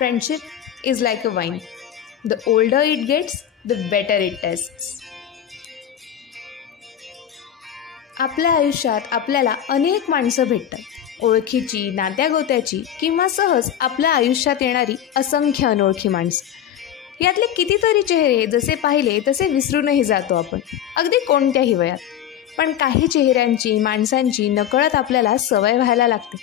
Friendship is like a wine. The older it gets, the better it tastes. आपल्या आयुष्यात आपल्याला अनेक माणसं भेटतात. ओळखीची, नात्यागोत्याची किंवा सहज आपल्या आयुष्यात येणारी असंख्य अनोळखी माणसं. यातले कितीतरी चेहरे जसे पाहिले तसे विसरूनही जातो आपण, अगदी कोणत्याही वयात. पण काही चेहऱ्यांची, माणसांची नकळत आपल्याला सवय व्हायला लागते.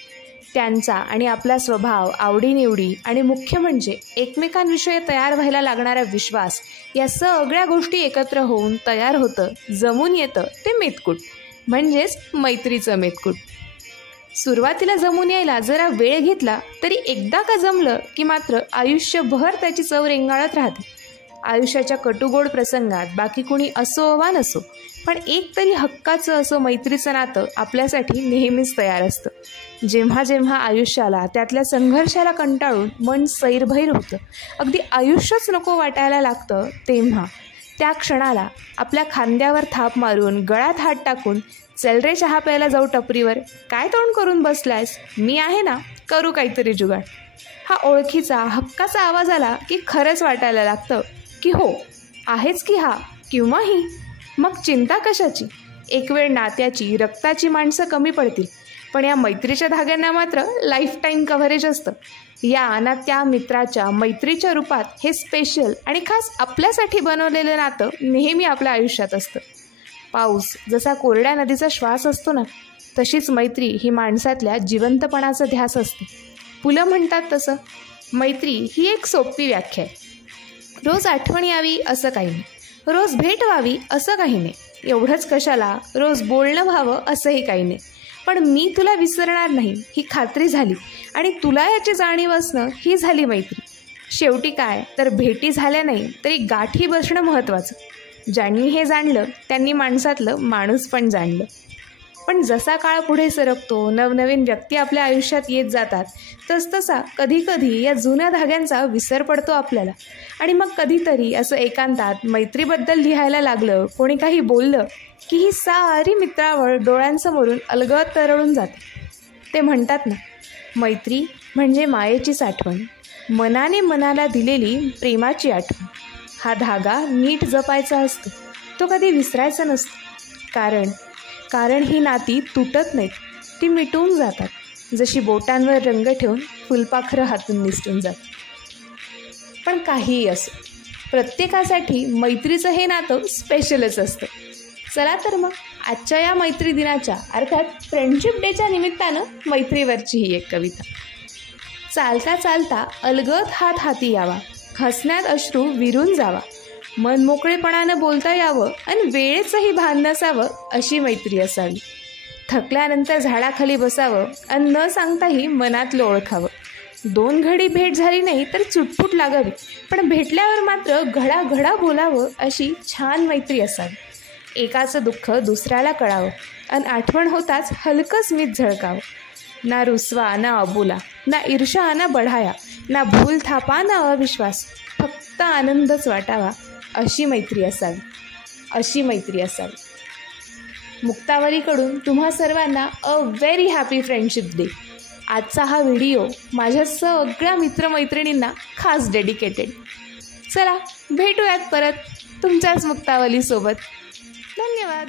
त्यांचा आणि आपला स्वभाव, आवडीनिवडी आणि मुख्य म्हणजे एकमेकांविषयी तयार व्हायला लागणारा विश्वास, या सगळ्या गोष्टी एकत्र होऊन तयार होतं, जमून येतं ते मेतकूट, म्हणजेच मैत्रीचं मेतकूट. सुरुवातीला जमून यायला जरा वेळ घेतला तरी एकदा का जमलं की मात्र आयुष्यभर त्याची चव रेंगाळत राहते. आयुष्याच्या कटुगोड प्रसंगात बाकी कुणी असो वा नसो, पण एक तरी हक्काचं असं मैत्रीचं नातं आपल्यासाठी नेहमीच तयार असतं. जेव्हा जेव्हा आयुष्याला, त्यातल्या संघर्षाला कंटाळून मन सैरभैर होतं, अगदी आयुष्यच नको वाटायला लागतं, तेव्हा त्या क्षणाला आपल्या खांद्यावर थाप मारून, गळ्यात हात टाकून, चल रे चहा प्यायला जाऊ टपरीवर, काय तोंड करून बसलायस, मी आहे ना, करू काहीतरी जुगाड, हा ओळखीचा हक्काचा आवाज आला की खरंच वाटायला लागतं की हो, आहेच की हा किंवा ही. मग चिंता कशाची? एक वेळ नात्याची, रक्ताची माणसं कमी पडतील, पण या मैत्रीच्या धाग्यांना मात्र लाईफ टाईम कव्हरेज असतं. या ना त्या मित्राच्या, मैत्रीच्या रूपात हे स्पेशल आणि खास आपल्यासाठी बनवलेलं नातं नेहमी आपल्या आयुष्यात असतं. पाऊस जसा कोरड्या नदीचा श्वास असतो ना, तशीच मैत्री ही माणसातल्या जिवंतपणाचा ध्यास असते. पुलं म्हणतात तसं मैत्री ही एक सोपी व्याख्या आहे. रोज आठवण यावी असं काही नाही, रोज भेट व्हावी असं काही नाही, एवढंच कशाला रोज बोलणं व्हावं असंही काही नाही, पण मी तुला विसरणार नाही ही खात्री झाली आणि तुला याची जाणीव असणं ही झाली मैत्री. शेवटी काय तर भेटी झाल्या नाही तरी गाठी बसणं महत्त्वाचं. ज्यांनी हे जाणलं त्यांनी माणसातलं माणूस पण जाणलं. पण जसा काळ पुढे सरकतो, नवनवीन व्यक्ती आपल्या आयुष्यात येत जातात, तसतसा कधीकधी या जुन्या धाग्यांचा विसर पडतो आपल्याला. आणि मग कधीतरी असं एकांतात मैत्रीबद्दल लिहायला लागलं, कोणी काही बोललं की ही सारी मित्रावळ डोळ्यांसमोरून अलगद तरळून जाते. ते म्हणतात ना, मैत्री म्हणजे मायेची साठवण, मनाने मनाला दिलेली प्रेमाची आठवण. हा धागा नीट जपायचा असतो, तो कधी विसरायचा नसतो. कारण ही नाती तुटत नाहीत, ती मिटून जातात, जशी बोटांवर रंग ठेवून फुलपाखरं हातून निसटून जातात. पण काहीही असो, प्रत्येकासाठी मैत्रीचं हे नातं स्पेशलच असतं. चला तर मग आजच्या या मैत्री दिनाच्या, अर्थात फ्रेंडशिप डेच्या निमित्तानं मैत्रीवरची ही एक कविता. चालता चालता अलगद हात हाती यावा, हसण्यात अश्रू विरून जावा, मन मोकळेपणानं बोलता यावं आणि वेळेचंही भान नसावं, अशी मैत्री असावी. थकल्यानंतर झाडाखाली बसावं आणि न सांगताही मनातलं ओळखावं. 2 घडी भेट झाली नाही तर चुटपुट लागावी, पण भेटल्यावर मात्र घडाघडा बोलावं, अशी छान मैत्री असावी. एकाचं दुःख दुसऱ्याला कळावं आणि आठवण होताच हलकं स्मित झळकावं. ना रुसवा ना अबोला, ना ईर्षा ना बढाया, ना भूल थापा ना अविश्वास, फक्त आनंदच वाटावा, अशी मैत्री असावी, अशी मैत्री असावी. मुक्तावलीकडून तुम्हा सर्वांना a very happy friendship day. आजचा हा व्हिडिओ माझ्या सगळ्या मित्रमैत्रिणींना खास डेडिकेटेड. चला भेटूयात परत तुमच्याच मुक्तावलीसोबत. धन्यवाद.